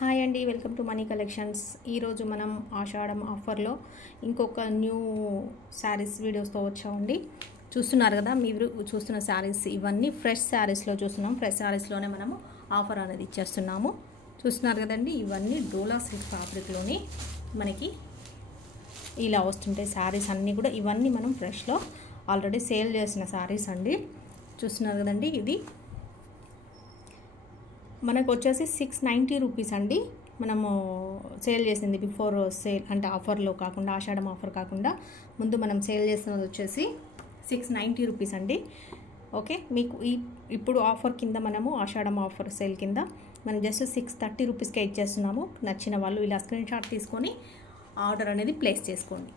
Hi అండి, welcome to money collections. ఈరోజు మనం ఆషాఢం ఆఫర్లో ఇంకొక న్యూ శారీస్ వీడియోస్తో వచ్చామండి. చూస్తున్నారు కదా, మీరు చూస్తున్న శారీస్ ఇవన్నీ ఫ్రెష్ శారీస్లో చూస్తున్నాం. ఫ్రెష్ శారీస్లోనే మనము ఆఫర్ అనేది ఇచ్చేస్తున్నాము. చూస్తున్నారు కదండి, ఇవన్నీ డోలా సిల్క్ ఫ్యాబ్రిక్లోని మనకి ఇలా వస్తుంటాయి శారీస్ అన్నీ కూడా. ఇవన్నీ మనం ఫ్రెష్లో ఆల్రెడీ సేల్ చేసిన శారీస్ అండి. చూస్తున్నారు కదండి, ఇది మనకు వచ్చేసి 690 రూపీస్ అండి. మనము సేల్ చేసింది బిఫోర్ సేల్, అంటే ఆఫర్లో కాకుండా, ఆషాఢం ఆఫర్ కాకుండా ముందు మనం సేల్ చేసినది వచ్చేసి 690 రూపీస్ అండి. ఓకే, మీకు ఇప్పుడు ఆఫర్ కింద మనము ఆషాఢం ఆఫర్ సేల్ కింద మనం జస్ట్ 630 రూపీస్కే ఇచ్చేస్తున్నాము. నచ్చిన వాళ్ళు ఇలా స్క్రీన్ షాట్ తీసుకొని ఆర్డర్ అనేది ప్లేస్ చేసుకోండి.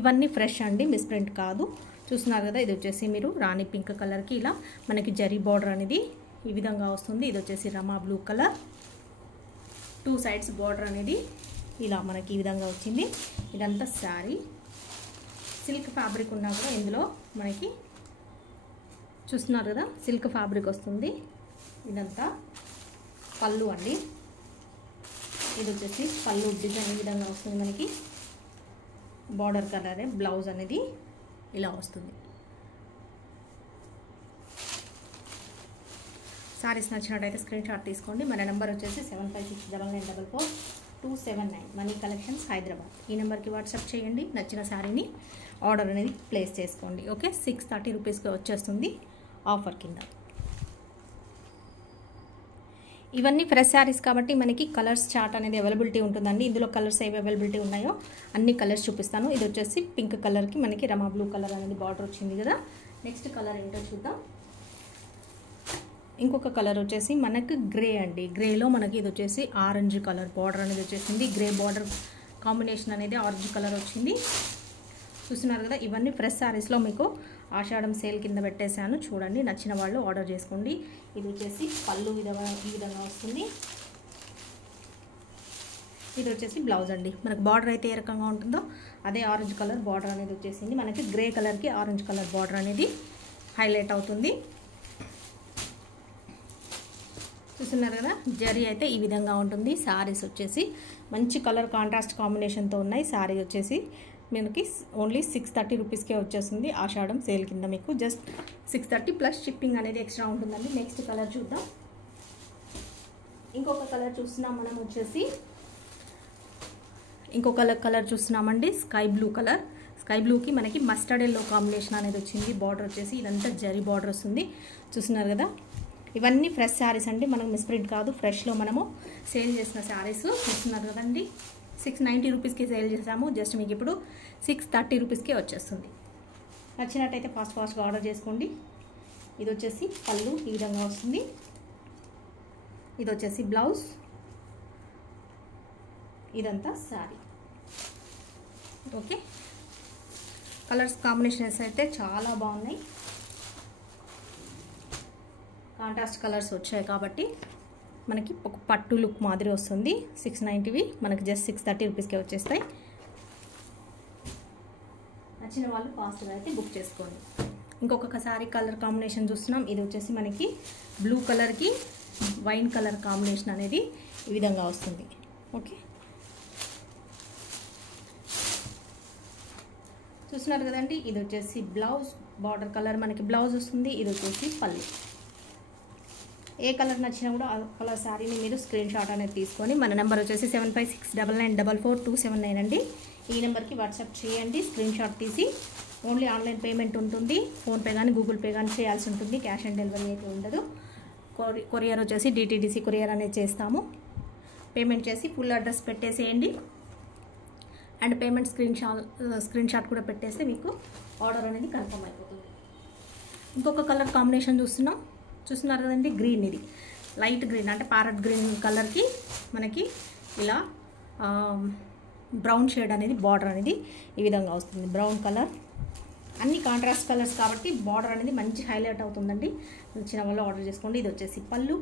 ఇవన్నీ ఫ్రెష్ అండి, మిస్ప్రింట్ కాదు. చూస్తున్నారు కదా, ఇది వచ్చేసి మీరు రాణి పింక్ కలర్కి ఇలా మనకి జరీ బార్డర్ అనేది ఈ విధంగా వస్తుంది. ఇది వచ్చేసి రమా బ్లూ కలర్, 2 సైడ్స్ బార్డర్ అనేది ఇలా మనకి ఈ విధంగా వచ్చింది. ఇదంతా శారీ సిల్క్ ఫ్యాబ్రిక్ ఉన్నా కూడా ఇందులో మనకి చూస్తున్నారు కదా, సిల్క్ ఫ్యాబ్రిక్ వస్తుంది. ఇదంతా పళ్ళు అండి. ఇది వచ్చేసి పళ్ళు డిజైన్ ఈ విధంగా వస్తుంది. మనకి బార్డర్ కలరే బ్లౌజ్ అనేది ఇలా వస్తుంది. సారీస్ నచ్చినట్టయితే స్క్రీన్ షాట్ తీసుకోండి. మన నెంబర్ వచ్చేసి 7569944279 మనీ కలెక్షన్స్ హైదరాబాద్. ఈ నెంబర్కి వాట్సాప్ చేయండి. నచ్చిన శారీని ఆర్డర్ అనేది ప్లేస్ చేసుకోండి. ఓకే, 630 రూపీస్కి వచ్చేస్తుంది ఆఫర్ కింద. ఇవన్నీ ఫ్రెష్ శారీస్ కాబట్టి మనకి కలర్స్ చార్ట్ అనేది అవైలబిలిటీ ఉంటుందండి. ఇందులో కలర్స్ ఏవి అవైలబిలిటీ ఉన్నాయో అన్ని కలర్స్ చూపిస్తాను. ఇది వచ్చేసి పింక్ కలర్కి మనకి రమా బ్లూ కలర్ అనేది బార్డర్ వచ్చింది కదా. నెక్స్ట్ కలర్ ఏంటో చూద్దాం. ఇంకొక కలర్ వచ్చేసి మనకు గ్రే అండి. గ్రేలో మనకి ఇది వచ్చేసి ఆరెంజ్ కలర్ బార్డర్ అనేది వచ్చేసింది. గ్రే బార్డర్ కాంబినేషన్ అనేది ఆరెంజ్ కలర్ వచ్చింది. చూస్తున్నారు కదా, ఇవన్నీ ఫ్రెష్ శారీస్లో మీకు ఆషాఢం సేల్ కింద పెట్టేశాను. చూడండి, నచ్చిన వాళ్ళు ఆర్డర్ చేసుకోండి. ఇది వచ్చేసి పళ్ళు ఈ విధంగా వస్తుంది. ఇది వచ్చేసి బ్లౌజ్ అండి. మనకు బార్డర్ అయితే ఏ రకంగా ఉంటుందో అదే ఆరెంజ్ కలర్ బార్డర్ అనేది వచ్చేసింది. మనకి గ్రే కలర్కి ఆరెంజ్ కలర్ బార్డర్ అనేది హైలైట్ అవుతుంది. చూస్తున్నారు కదా, జరీ అయితే ఈ విధంగా ఉంటుంది. శారీస్ వచ్చేసి మంచి కలర్ కాంట్రాస్ట్ కాంబినేషన్తో ఉన్నాయి. శారీ వచ్చేసి మనకి ఓన్లీ 630 రూపీస్కే వచ్చేస్తుంది ఆషాఢం సేల్ కింద. మీకు జస్ట్ 630 ప్లస్ షిప్పింగ్ అనేది ఎక్స్ట్రా ఉంటుందండి. నెక్స్ట్ కలర్ చూద్దాం. ఇంకొక కలర్ చూస్తున్నాం మనం వచ్చేసి, ఇంకొక కలర్ చూస్తున్నామండి, స్కై బ్లూ కలర్. స్కై బ్లూకి మనకి మస్టర్డ్ ఎల్లో కాంబినేషన్ అనేది వచ్చింది. బార్డర్ వచ్చేసి ఇదంతా జరీ బార్డర్ వస్తుంది. చూస్తున్నారు కదా, ఇవన్నీ ఫ్రెష్ శారీస్ అండి. మనకు మిస్ప్రింట్ కాదు, ఫ్రెష్లో మనము సేల్ చేసిన శారీస్. చూస్తున్నారు కదండి, 690 రూపీస్కి సేల్ చేసాము. జస్ట్ మీకు ఇప్పుడు 630 రూపీస్కే వచ్చేస్తుంది. నచ్చినట్టయితే ఫాస్ట్గా ఆర్డర్ చేసుకోండి. ఇది వచ్చేసి పళ్ళు ఈ విధంగా వస్తుంది. ఇది వచ్చేసి బ్లౌజ్, ఇదంతా శారీ. ఓకే, కలర్స్ కాంబినేషన్స్ అయితే చాలా బాగున్నాయి. కాంట్రాస్ట్ కలర్స్ వచ్చాయి కాబట్టి మనకి ఒక పట్టు లుక్ మాదిరి వస్తుంది. 690వి మనకి జస్ట్ 630 రూపీస్కే వచ్చేస్తాయి. నచ్చిన వాళ్ళు ఫాస్ట్గా అయితే బుక్ చేసుకోండి. ఇంకొక సారీ కలర్ కాంబినేషన్ చూస్తున్నాం. ఇది వచ్చేసి మనకి బ్లూ కలర్కి వైన్ కలర్ కాంబినేషన్ అనేది ఈ విధంగా వస్తుంది. ఓకే, చూస్తున్నారు కదండి, ఇది వచ్చేసి బ్లౌజ్ బార్డర్ కలర్ మనకి బ్లౌజ్ వస్తుంది. ఇది వచ్చేసి పళ్ళు. ఏ కలర్ నచ్చినా కూడా ఆ కలర్ శారీని మీరు స్క్రీన్ షాట్ అనేది తీసుకొని, మన నెంబర్ వచ్చేసి 7569944279 అండి. ఈ నెంబర్కి వాట్సాప్ చేయండి. స్క్రీన్ షాట్ తీసి ఓన్లీ ఆన్లైన్ పేమెంట్ ఉంటుంది. ఫోన్పే కానీ గూగుల్ పే కానీ చేయాల్సి ఉంటుంది. క్యాష్ ఆన్ డెలివరీ అయితే ఉండదు. కొరియర్ వచ్చేసి డిటీడీసీ కొరియర్ అనేది చేస్తాము. పేమెంట్ చేసి ఫుల్ అడ్రస్ పెట్టేసేయండి. అండ్ పేమెంట్ స్క్రీన్ షాట్ కూడా పెట్టేస్తే మీకు ఆర్డర్ అనేది కన్ఫర్మ్ అయిపోతుంది. ఇంకొక కలర్ కాంబినేషన్ చూస్తున్నారు కదండి, గ్రీన్. ఇది లైట్ గ్రీన్, అంటే ప్యారెట్ గ్రీన్ కలర్కి మనకి ఇలా బ్రౌన్ షేడ్ అనేది బార్డర్ అనేది ఈ విధంగా వస్తుంది. బ్రౌన్ కలర్, అన్ని కాంట్రాస్ట్ కలర్స్ కాబట్టి బార్డర్ అనేది మంచి హైలైట్ అవుతుందండి. నచ్చిన వాళ్ళు ఆర్డర్ చేసుకోండి. ఇది వచ్చేసి పళ్ళు,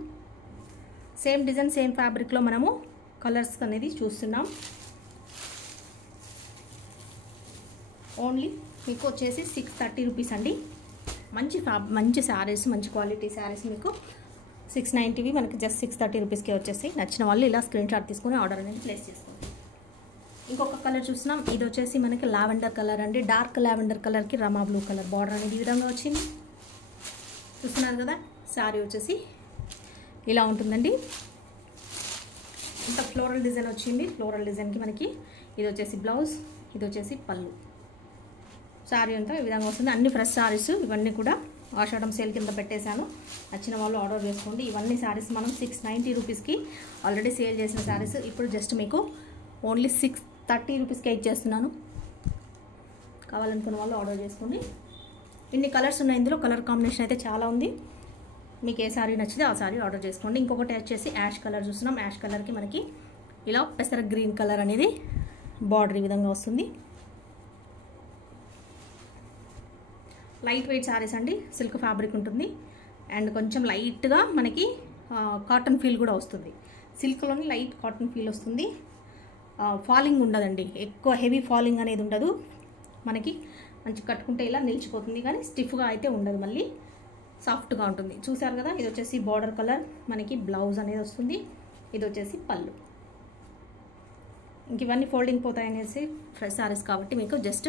సేమ్ డిజైన్ సేమ్ ఫ్యాబ్రిక్లో మనము కలర్స్ అనేది చూస్తున్నాం. ఓన్లీ మీకు వచ్చేసి 630 రూపీస్ అండి. మంచి శారీస్, మంచి క్వాలిటీ శారీస్ మీకు 690వి మనకి జస్ట్ 630 రూపీస్కే వచ్చేసి. నచ్చిన వాళ్ళు ఇలా స్క్రీన్ షాట్ తీసుకుని ఆర్డర్ అనేది ప్లేస్ చేసుకోండి. ఇంకొక కలర్ చూస్తున్నాం. ఇది వచ్చేసి మనకి లావెండర్ కలర్ అండి. డార్క్ లావెండర్ కలర్కి రమా బ్లూ కలర్ బార్డర్ అనేది ఈ విధంగా వచ్చింది. చూస్తున్నారు కదా, శారీ వచ్చేసి ఇలా ఉంటుందండి. ఇంత ఫ్లోరల్ డిజైన్ వచ్చింది. ఫ్లోరల్ డిజైన్కి మనకి ఇది వచ్చేసి బ్లౌజ్, ఇది వచ్చేసి పళ్ళు. శారీ అంతా ఈ విధంగా వస్తుంది. అన్ని ఫ్రెష్ శారీస్ ఇవన్నీ కూడా ఆషాఢం సేల్ కింద పెట్టేశాను. నచ్చిన వాళ్ళు ఆర్డర్ చేసుకోండి. ఇవన్నీ శారీస్ మనం 690 రూపీస్కి ఆల్రెడీ సేల్ చేసిన శారీస్ ఇప్పుడు జస్ట్ మీకు ఓన్లీ 630 రూపీస్కే ఇచ్చేస్తున్నాను. కావాలనుకున్న వాళ్ళు ఆర్డర్ చేసుకోండి. ఇన్ని కలర్స్ ఉన్నాయి. ఇందులో కలర్ కాంబినేషన్ అయితే చాలా ఉంది. మీకు ఏ శారీ నచ్చితే ఆ శారీ ఆర్డర్ చేసుకోండి. ఇంకొకటి వచ్చేసి యాష్ కలర్ చూస్తున్నాం. యాష్ కలర్కి మనకి ఇలా పెసర గ్రీన్ కలర్ అనేది బార్డర్ ఈ విధంగా వస్తుంది. లైట్ వెయిట్ శారీస్ అండి. సిల్క్ ఫ్యాబ్రిక్ ఉంటుంది అండ్ కొంచెం లైట్గా మనకి కాటన్ ఫీల్ కూడా వస్తుంది. సిల్క్లోని లైట్ కాటన్ ఫీల్ వస్తుంది. ఫాలింగ్ ఉండదండి, ఎక్కువ హెవీ ఫాలింగ్ అనేది ఉండదు. మనకి మంచి కట్టుకుంటే ఇలా నిలిచిపోతుంది, కానీ స్టిఫ్గా అయితే ఉండదు, మళ్ళీ సాఫ్ట్గా ఉంటుంది. చూసారు కదా, ఇది వచ్చేసి బార్డర్ కలర్, మనకి బ్లౌజ్ అనేది వస్తుంది. ఇది వచ్చేసి పళ్ళు. ఇంక ఇవన్నీ ఫోల్డింగ్ పోతాయి అనేసి ఫ్రెష్ శారీస్ కాబట్టి మీకు జస్ట్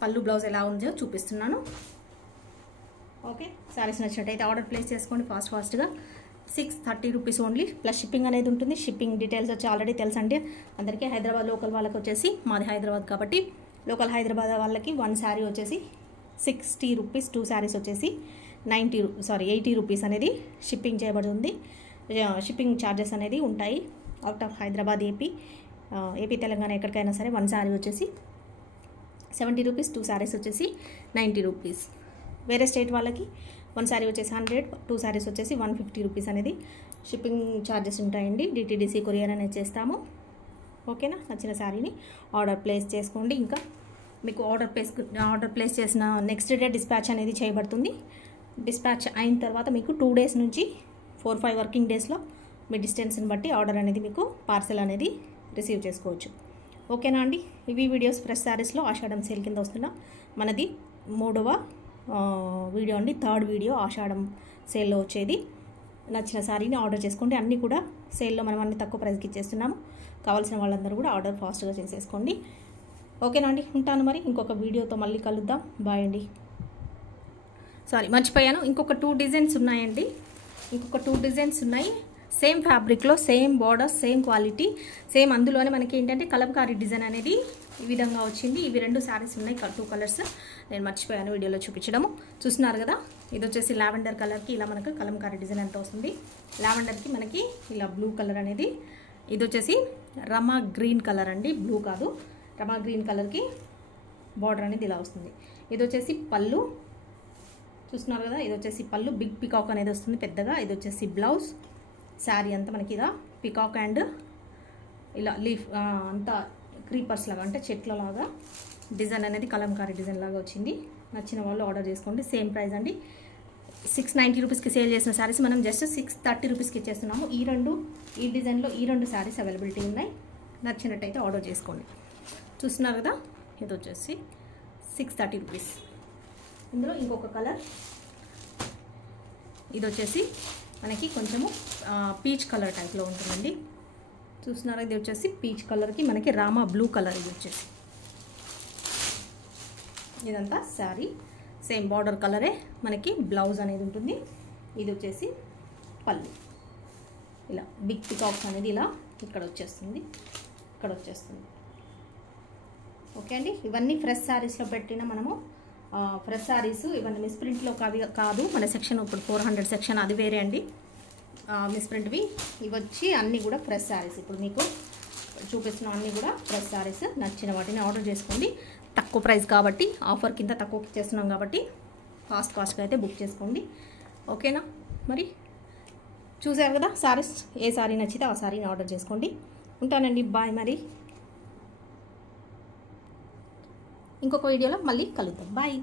పళ్ళు బ్లౌజ్ ఎలా ఉందో చూపిస్తున్నాను. ఓకే, శారీస్ నచ్చినట్టయితే ఆర్డర్ ప్లేస్ చేసుకోండి ఫాస్ట్గా. 630 రూపీస్ ఓన్లీ, ప్లస్ షిప్పింగ్ అనేది ఉంటుంది. షిప్పింగ్ డీటెయిల్స్ వచ్చి ఆల్రెడీ తెలుసండి అందరికీ. హైదరాబాద్ లోకల్ వాళ్ళకి వచ్చేసి, మాది హైదరాబాద్ కాబట్టి లోకల్ హైదరాబాద్ వాళ్ళకి 1 శారీ వచ్చేసి 60 రూపీస్, 2 శారీస్ వచ్చేసి 80 రూపీస్ అనేది షిప్పింగ్ చేయబడుతుంది. షిప్పింగ్ ఛార్జెస్ అనేది ఉంటాయి. Out of Hyderabad, AP Telangana ఎక్కడికైనా సరే 1 శారీ వచ్చేసి 70 రూపీస్, 2 శారీస్ వచ్చేసి 90 రూపీస్. వేరే స్టేట్ వాళ్ళకి 1 శారీ వచ్చేసి 100, 2 శారీస్ వచ్చేసి 150 రూపీస్ అనేది షిప్పింగ్ ఛార్జెస్ ఉంటాయండి. డిటీడీసీ కొరియర్ అనేది చేస్తాము. ఓకేనా, నచ్చిన శారీని ఆర్డర్ ప్లేస్ చేసుకోండి. ఇంకా మీకు ఆర్డర్ ప్లేస్ చేసిన నెక్స్ట్ డే డిస్పాచ్ అనేది చేయబడుతుంది. డిస్పాచ్ అయిన తర్వాత మీకు 2 డేస్ నుంచి 4-5 వర్కింగ్ డేస్లో మీ డిస్టెన్స్ని బట్టి ఆర్డర్ అనేది మీకు పార్సెల్ అనేది రిసీవ్ చేసుకోవచ్చు. ఓకేనా అండి, ఇవి వీడియోస్ ఫ్రెష్ శారీస్లో ఆషాఢం సేల్ కింద వస్తున్నా మనది 3వ వీడియో అండి. 3rd వీడియో ఆషాఢం సేల్లో వచ్చేది. నచ్చిన శారీని ఆర్డర్ చేసుకోండి. అన్నీ కూడా సేల్లో మనం అన్ని తక్కువ ప్రైస్కి ఇచ్చేస్తున్నాము. కావాల్సిన వాళ్ళందరూ కూడా ఆర్డర్ ఫాస్ట్గా చేసేసుకోండి. ఓకేనా అండి, ఉంటాను మరి. ఇంకొక వీడియోతో మళ్ళీ కలుద్దాం. బాయ్ అండి. సారీ, మర్చిపోయాను, ఇంకొక 2 డిజైన్స్ ఉన్నాయండి. ఇంకొక 2 డిజైన్స్ ఉన్నాయి. సేమ్ ఫ్యాబ్రిక్లో, same border, same quality, same. అందులోనే మనకి ఏంటంటే కలంకారీ డిజైన్ అనేది ఈ విధంగా వచ్చింది. ఇవి 2 శారీస్ ఉన్నాయి, 2 కలర్స్. నేను మర్చిపోయాను వీడియోలో చూపించడము. చూస్తున్నారు కదా, ఇది వచ్చేసి లావెండర్ కలర్కి ఇలా మనకు కలంకారీ డిజైన్ ఎంత వస్తుంది. లావెండర్కి మనకి ఇలా బ్లూ కలర్ అనేది, ఇది వచ్చేసి రమా గ్రీన్ కలర్ అండి, బ్లూ కాదు. రమా గ్రీన్ కలర్కి బార్డర్ అనేది ఇలా వస్తుంది. ఇది వచ్చేసి పళ్ళు. చూస్తున్నారు కదా, ఇది వచ్చేసి పళ్ళు, బిగ్ పికాక్ అనేది వస్తుంది పెద్దగా. ఇది వచ్చేసి బ్లౌజ్. శారీ అంతా మనకి ఇలా పికాక్ అండ్ ఇలా లీఫ్ అంతా క్రీపర్స్ లాగా, అంటే చెట్లలాగా డిజైన్ అనేది కలంకారీ డిజైన్ లాగా వచ్చింది. నచ్చిన వాళ్ళు ఆర్డర్ చేసుకోండి. సేమ్ ప్రైస్ అండి. 690 రూపీస్కి సేల్ చేసిన శారీస్ మనం జస్ట్ 630 రూపీస్కి ఇచ్చేస్తున్నాము. ఈ డిజైన్లో ఈ 2 శారీస్ అవైలబిలిటీ ఉన్నాయి. నచ్చినట్టయితే ఆర్డర్ చేసుకోండి. చూస్తున్నారు కదా, ఇది వచ్చేసి 630 రూపీస్. ఇందులో ఇంకొక కలర్, ఇది వచ్చేసి మనకి కొంచెము పీచ్ కలర్ టైప్లో ఉంటుందండి. చూస్తున్నారా, ఇది వచ్చేసి పీచ్ కలర్కి మనకి రామా బ్లూ కలర్. ఇది వచ్చేసి ఇదంతా శారీ సేమ్ బార్డర్ కలరే, మనకి బ్లౌజ్ అనేది ఉంటుంది. ఇది వచ్చేసి పళ్ళు. ఇలా బిగ్ పికాక్స్ అనేది ఇలా ఇక్కడ వచ్చేస్తుంది. ఓకే అండి, ఇవన్నీ ఫ్రెష్ శారీస్లో పెట్టిన మనము ఫ్రెష్ శారీస్. ఇవన్నీ మిస్ప్రింట్లో కాదు, మన సెక్షన్ ఇప్పుడు 400 సెక్షన్ అది వేరే అండి. మిస్ప్రింట్వి ఇవి వచ్చి అన్నీ కూడా ఫ్రెష్ శారీస్. ఇప్పుడు మీకు చూపిస్తున్న అన్నీ కూడా ఫ్రెష్ శారీస్. నచ్చిన వాటిని ఆర్డర్ చేసుకోండి. తక్కువ ప్రైస్ కాబట్టి, ఆఫర్ కింద తక్కువకి చేస్తున్నాం కాబట్టి ఫాస్ట్గా అయితే బుక్ చేసుకోండి. ఓకేనా, మరి చూసారు కదా శారీస్. ఏ శారీ నచ్చితే ఆ శారీని ఆర్డర్ చేసుకోండి. ఉంటానండి, బాయ్. మరి ఇంకొక వీడియోలో మళ్ళీ కలుద్దాం. బాయ్.